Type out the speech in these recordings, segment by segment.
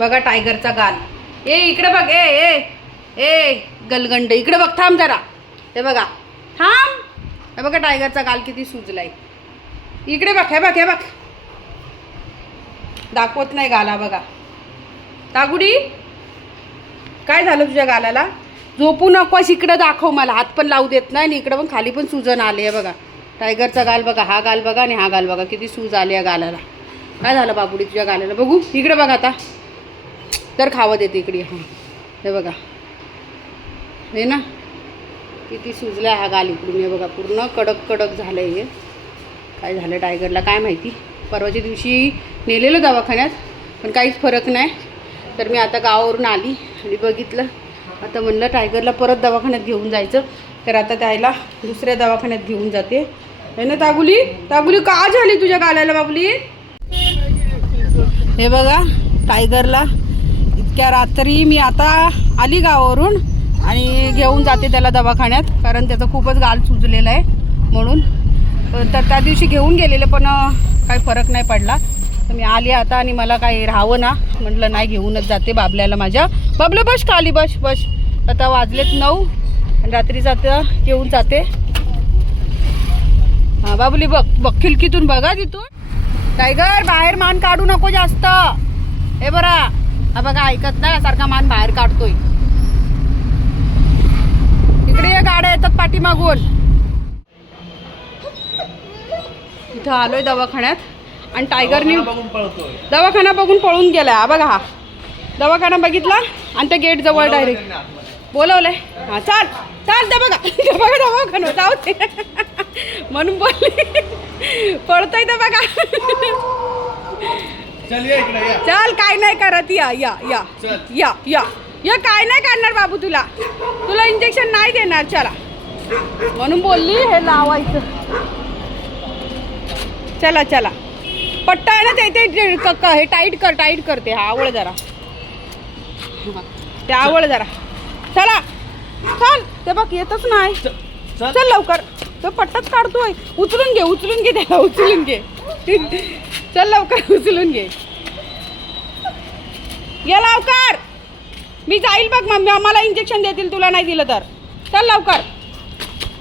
बघा टायगरचा गाल. ए इकडे बघ ए ए ए गलगंड इकडे बघ थांब जरा. हे बघा थांब. हे बघा टायगरचा गाल किती सुजलाय. इकडे बघ हे बघ हे बघ. दाखवत नाही गाला बघा. तागुडी काय झालं तुझ्या गालाला? झोपू नकोस इकडं दाखव मला. हात पण लावू देत नाही आणि इकडं पण खाली पण सुजन आले आहे बघा. टायगरचा गाल बघा हा गाल बघा आणि हा गाल बघा. किती सूज आली या गालाला. काय झालं बाबुडी तुझ्या गालाला? बघू इकडे बघा आता. तर खावं देते इकडे हां. हे बघा. हे ना किती सुजला हा गाल इकडून. हे बघा पूर्ण कडक कडक झालं आहे काय झालं टायगरला काय माहिती. परवाच्या दिवशी नेलेलं दवाखान्यात पण काहीच फरक नाही. तर मी आता गावावरून आली आणि बघितलं. आता म्हणलं टायगरला परत दवाखान्यात घेऊन जायचं. तर आता त्याला दुसऱ्या दवाखान्यात घेऊन जाते. आहे ना तागुली तागुली का झाली तुझ्या गाल्याला बाबुली? हे बघा टायगरला त्या रात्री मी आता आली गावावरून आणि घेऊन जाते त्याला दवाखान्यात कारण त्याचं खूपच गाल सुजलेला आहे म्हणून. तर त्या दिवशी घेऊन गेलेले पण काही फरक नाही पडला. तर मी आली आता आणि मला काही राहावं ना म्हटलं नाही घेऊनच जाते बाबल्याला माझ्या. बाबलं बस खाली बस बस. आता वाजलेत नऊ आणि रात्रीचं आता घेऊन जाते. हां बाबुली बघ बघ खिडकीतून बघा तिथून. टायगर बाहेर मान काढू नको जास्त. हे बरा. हा बघा ऐकत नाही सारखा मान बाहेर काढतोय. इकडे ये गाड्या येतात पाठीमागून. इथं आलोय दवाखान्यात आणि टायगरनी दवाखाना बघून पळून गेलाय हा बघा हा. दवाखाना बघितला आणि त्या गेट जवळ डायरेक्ट बोलवलंय. हा चाल चाल ते बघा. ते बघा दवाखाना जाऊ दे. म्हणून बोलले. पळतोय ते बघा. चल काय नाही करत या या या. या या. या काय नाही करणार बाबू तुला. तुला इंजेक्शन नाही देणार चला. म्हणून बोलली हे लावायचं. चला चला. पट्टा आहे ना ते ते हे टाईट कर टाईट करते. हा आवळ जरा. ते आवळ जरा. चला. चल. ते बघ येतच नाही. चल. चल लवकर. तो पट्टाच काढतोय. उचलून घे उचलून घे त्याला उचलून घे. चल लवकर उचलून घे. ये लवकर. मी जाईल बघ मम्मी आम्हाला इंजेक्शन देतील तुला नाही दिलं तर. चल लवकर.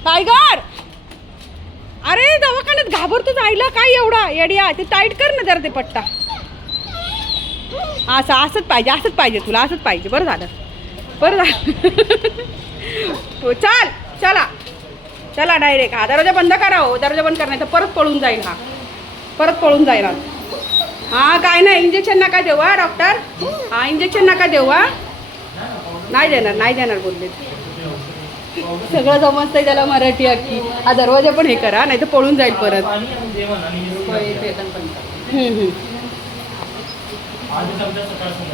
टायगर. अरे दवाखान्यात घाबरतो जायला काय एवढा? येड्या ते टाईट कर ना जरा ते पट्टा. असं असंच पाहिजे असंच पाहिजे तुला असंच पाहिजे. बरं झालं. बरं झालं. हो चाल चला. चला डायरेक्ट हा दरवाजा बंद करा हो. दरवाजा बंद करणार तर परत पळून जाईल हा. परत पळून जाईल हा काय नाही इंजेक्शन नका देऊ हा डॉक्टर हा इंजेक्शन नका देऊ हा. नाही देणार नाही देणार बोलले. सगळं समजतंय त्याला मराठी अख्खी. हा दरवाजा पण हे करा नाही तर पळून जाईल परत.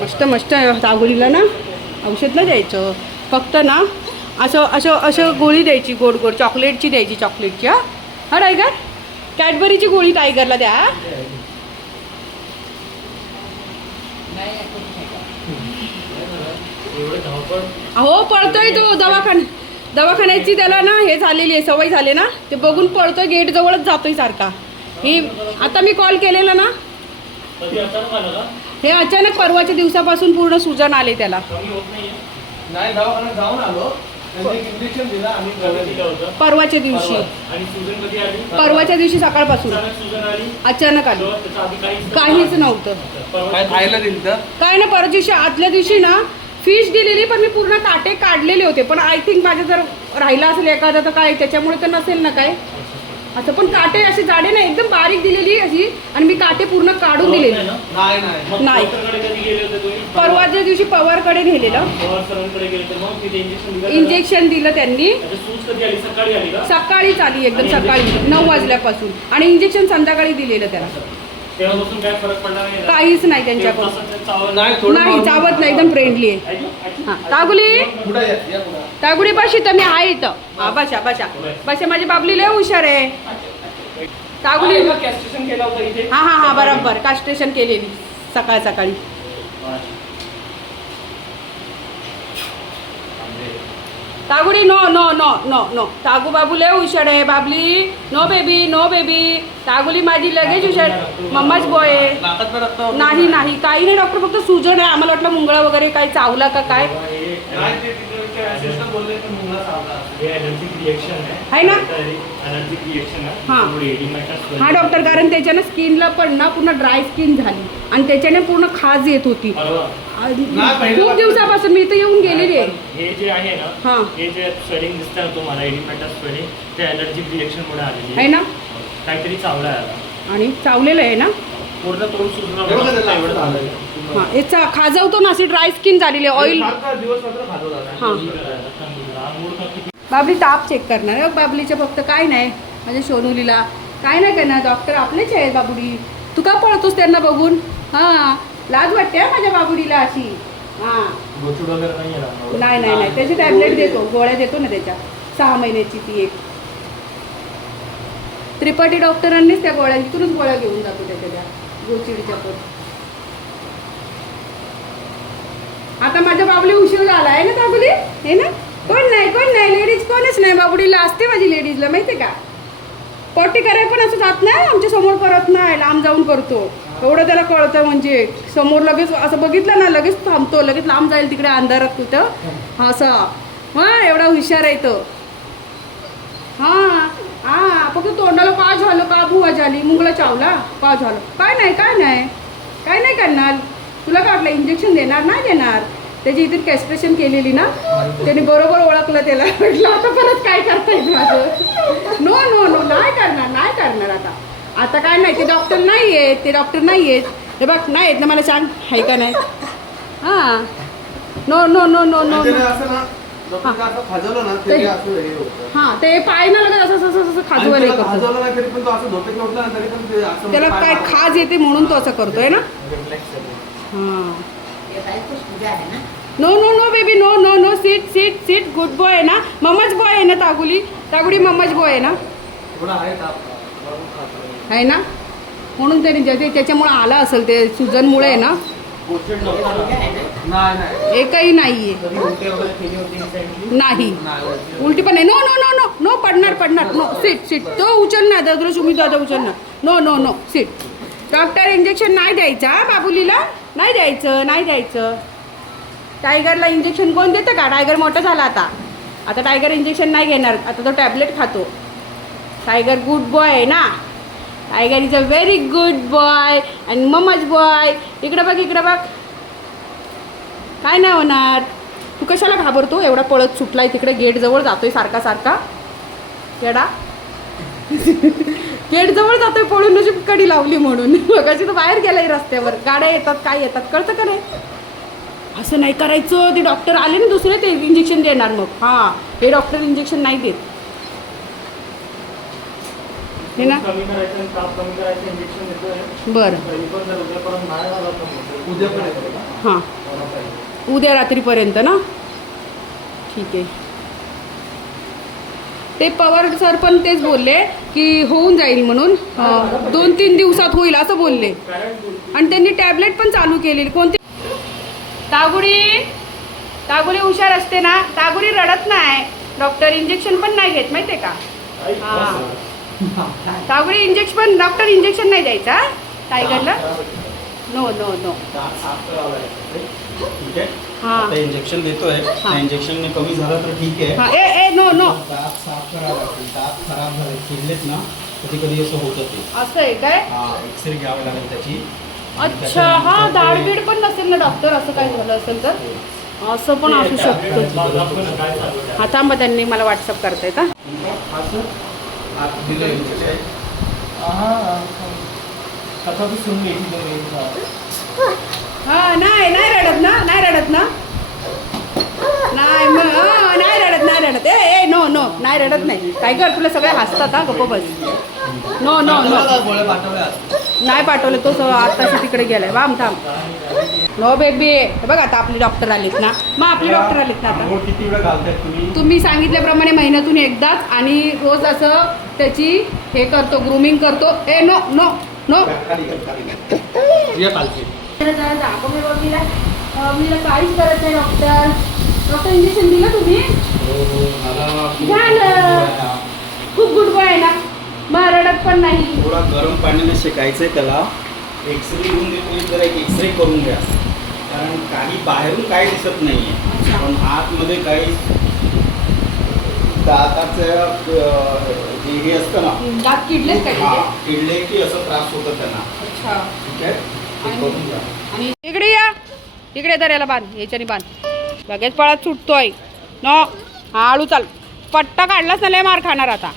मस्त मस्त दागोलीला ना औषध नाही द्यायचं. फक्त ना असं असं असं गोळी द्यायची गोड गोड. चॉकलेटची द्यायची चॉकलेटची हा. हा टायगर? कॅडबरीची गोळी टायगरला द्या हा? अहो पळतोय तो दवाखान दवाखान्याची त्याला ना हे झालेली आहे सवय झाली ना ते बघून पळतोय गेट जवळच जातोय सारखा. ही आता मी कॉल केलेला ना. हे अचानक परवाच्या दिवसापासून पूर्ण सुजन आले त्याला. नाही जाऊन आलो. दिल्या. परवाच्या दिवशी. परवाच्या दिवशी सकाळपासून. अचानक आली. काहीच नव्हतं. काय ना परवा दिवशी आदल्या दिवशी ना फिश दिलेली पण मी पूर्ण काटे काढलेले होते. पण आय थिंक माझे जर राहिला असेल एखादा तर काय त्याच्यामुळे तर नसेल ना काय. असं. पण काटे असे जाडे नाही एकदम बारीक दिलेली अशी. आणि मी काटे पूर्ण काढून दिलेले. नाही नाही परवाच्या दिवशी पवारकडे नेलेलं. इंजेक्शन दिलं दिलं त्यांनी. सकाळीच आली एकदम सकाळी. नऊ वाजल्यापासून. आणि इंजेक्शन संध्याकाळी दिलेलं त्याला. तेव्हापासून काय फरक पडला नाही ना? काहीच नाही त्यांच्याकडून. ते. नाही थोडं नाही normal. चावत नाही एकदम फ्रेंडली आहे? हा. तागुली? पुढं या, या पुढं. तागुडी बशी तर मी आहे इथं. हा बशा बशा बशा माझी बाबली लय हुशार आहे. तागुली हा, हा हा हा बरोबर. कास्ट्रेशन केलेली सकाळ सकाळी तागुडी no no no no no. तागू बाबू लय हुशार आहे बाबली. नो बेबी नो बेबी तागुली माझी लगेच हुशार. मम्माच बॉय आहे. नाही नाही. काही नाही डॉक्टर फक्त सुजन आहे. आम्हाला वाटलं मुंगळा वगैरे काही चावला का काय? हे आहे. ना? हा. हा. डॉक्टर कारण त्याच्यानं स्किनला पण ना पूर्ण ड्राय स्किन झाली. आणि त्याच्याने पूर्ण खाज येत होती. खूप दिवसापासून मी इथं येऊन गेलेली आहे. हे जे आहे ना हा. हे जे स्वेलिंग दिसतं ना तुम्हाला एडिमाटास स्वेलिंग ते एनर्जी रिएक्शनमुळे आलेली आहे. ना? काहीतरी चावला याला आणि चावलेलं आहे ना? पूर्ण तोंड सुजलं हे एवढं झालं. हा याचा खाजवतो ना अशी ड्राय स्किन झालेली आहे ऑइल हा. बाबली ताप चेक करणार आहे. बाबलीच्या फक्त काय नाही. म्हणजे सोनुलीला काय नाही करणार. डॉक्टर आपलेच आहे बाबुडी. तू का पळतोस त्यांना बघून? हां. लाज वाटते माझ्या बाबुडीला अशी. हां. नाही नाही नाही त्याची टॅबलेट देतो. गोळ्या देतो ना त्याच्या. सहा महिन्याची ती एक. त्रिपाठी डॉक्टरांनीच त्या गोळ्या. इथूनच गोळ्या घेऊन जातो त्याच्या. त्या गोचिडीच्या पण आता माझ्या बाबली उशीर झाला आहे ना बाबुली? हे ना? कोण नाही कोण नाही? लेडीज कोणच नाही बाबुडीला असते माझी लेडीजला माहिती का? पॉटी करायला पण असं जात नाही आमच्यासमोर करत नाही लांब जाऊन करतो. एवढं त्याला कळतं म्हणजे समोर लगेच असं बघितलं ना लगेच थांबतो लगेच लांब जाईल तिकडे अंधारात कुठं? असं. हां एवढा हुशार आहे तो. हां हां फक्त तोंडाला का झालं का भुवा झाली मुंगला चावला का झालं. काय नाही काय नाही. काय नाही करणार? तुला काय वाटलं इंजेक्शन देणार नाही देणार? त्याची इथे कॅस्ट्रेशन केलेली ना? त्याने बरोबर ओळखलं त्याला. म्हटलं आता परत काय करता येईल माझं? नो नो नो नाही करणार नाही करणार आता. आता काय नाही ते डॉक्टर नाही आहेत ते डॉक्टर नाही आहेत. हे बघ नाही आहेत ना मला सांग आहे का नाही? हां. No no no no no हे होतं. हां ते पाय ना असं असं असं आणि खाजवायला त्याला करतो खाजवलं नाही तरी पण तो असं झोपेत उठला ना तरी पण ते असं त्याला पाय काय. खाज येते म्हणून तो असं करतोय ना? Reflex आहे. हां. ये भाई कुछ पूजा है ना no no no baby no no no sit sit sit good boy आहे ना? मम्माच बॉय आहे ना तागुली? तागुडी मम्माच बॉय आहे ना? आहे. आहे ना? म्हणून त्याने जे- त्याच्यामुळे आला असेल ते सुजनमुळे आहे ना. है नाही नाही. एकही केली होती recently? नाही. नाही उलटी. पण नाही. No no no no no पडणार पडणार. नो सीट सीट तो उचलणार दादा सुमी दादा उचलणार. No no no sit doctor injection नाही द्यायचं हा बाबुलीला? नाही द्यायचं नाही द्यायचं. टायगरला इंजेक्शन कोण देतं का? टायगर मोठा झाला आता. आता टायगर इंजेक्शन नाही घेणार. आता तो टॅबलेट खातो. टायगर गुड बॉय आहे ना? Tiger is a very good boy and mum's boy. इकडं बघ इकडं बघ. काय नाही होणार. तू कशाला घाबरतो? एवढा पळत सुटलाय तिकडे गेटजवळ जातोय सारखा सारखा. केडा गेट जवळ जातोय पळून कडी लावली म्हणून. कशी तो बाहेर गेलाय रस्त्यावर. गाड्या येतात काय येतात कळतं का नाही? असं नाही करायचं. ते डॉक्टर आले ना दुसरे ते इंजेक्शन देणार मग. हां हे डॉक्टर इंजेक्शन नाही देत. हे ना? कमी करायचं आणि ताप कमी करायचं इंजेक्शन देतोय. बरं. तरी तर? हां. उद्या रात्रीपर्यंत ना? ठीक आहे. ते पवार सर पण तेच बोलले की होऊन जाईल म्हणून. दोन तीन दिवसात होईल असं बोलले. आणि त्यांनी टॅबलेट पण चालू केलेली. कोणती? तागुडी तागुडी हुशार असते ना. तागुडी रडत नाही. डॉक्टर इंजेक्शन पण नाही घेत माहितीये का? हां. तागुडी इंजेक्शन पण डॉक्टर इंजेक्शन नाही द्यायचा? टायगरला? No no no. हां. इंजेक्शन देतोय. त्या इंजेक्शनने कमी झालं तर ठीक आहे. नो नो दात साफ करावं लागतील दात खराब झाले किडलेत ना कधी कधी असं होतं ते असं आहे काय? हा एक्सरे घ्यावं लागेल त्याची अच्छा हा दाढबीड पण नसेल ना डॉक्टर असं काय झालं असेल तर? असं पण असू शकतं. हा थांबा त्यांनी मला व्हॉट्सअप करता येतं हा हा नाही नाही रडत ना नाही रडत ना. नाही मग ए ए नो नो नाही रडत नाही. काय कर तुला सगळे हसतात हा गप्प बस. No no no. नाही पाठवलं तो आत्ताशी तिकडे गेलाय. वाम थांब. नो बेबी हे बघ आता आपले डॉक्टर आलेत ना. मग आपले डॉक्टर आलेत ना आता. घालतायत तुम्ही? सांगितल्याप्रमाणे महिन्यातून एकदाच आणि रोज असं त्याची हे करतो ग्रुमिंग करतो. ए नो नो नो मी काहीच करत नाही डॉक्टर डॉक्टर इंजेक्शन दिलं तुम्ही? हो, हो, झालं. खूप गुड बॉय आहे ना. मग रडत पण नाही. थोडा गरम पाण्याने शेकायचंय त्याला. एक्सरे घेऊन दे तुम्ही जरा एक एक्सरे करून घ्या. कारण काही बाहेरून काही दिसत नाही आहे अच्छा. पण आतमध्ये काही दाताचं जे हे असतं ना. दात हा, तिथे? किडले की असं त्रास होतो त्यांना. अच्छा. ठीक आहे? ते आणि- करून घ्या. आणि इकडे या. इकडे तर याला बांध याच्याने बांध. लगेच पळत सुटतोय. न हा हळू चाल. पट्टा काढलाच ना लय मार खाणार आता.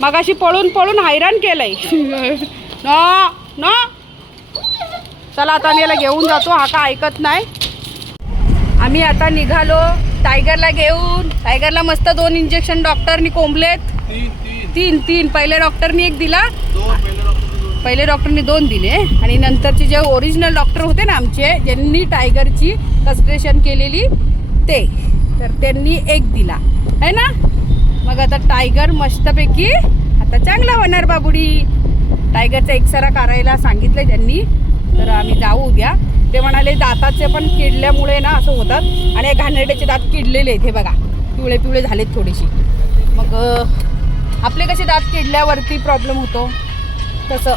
मग अशी पळून पळून हैराण केलंय. न न. चला आता मी याला घेऊन जातो हा का ऐकत नाही. आम्ही आता निघालो टायगरला घेऊन. टायगरला मस्त दोन इंजेक्शन डॉक्टरनी कोंबलेत. तीन तीन. पहिले डॉक्टरनी एक दिला. पहिले डॉक्टरनी दोन. दिले. आणि नंतरचे जे ओरिजिनल डॉक्टर होते ना आमचे ज्यांनी टायगरची कस्ट्रेशन केलेली ते. तर त्यांनी एक दिला. आहे ना? मग आता टायगर मस्तपैकी आता चांगला होणार बाबुडी. टायगरचा एक्सरा करायला सांगितलं त्यांनी. तर आम्ही जाऊ उद्या. ते म्हणाले दाताचे पण किडल्यामुळे ना असं होतात आणि घाणेरड्याचे दात किडलेले आहेत हे बघा. पिवळे पिवळे झालेत थोडेसे. मग आपले कसे दात किडल्यावरती प्रॉब्लेम होतो? तसं.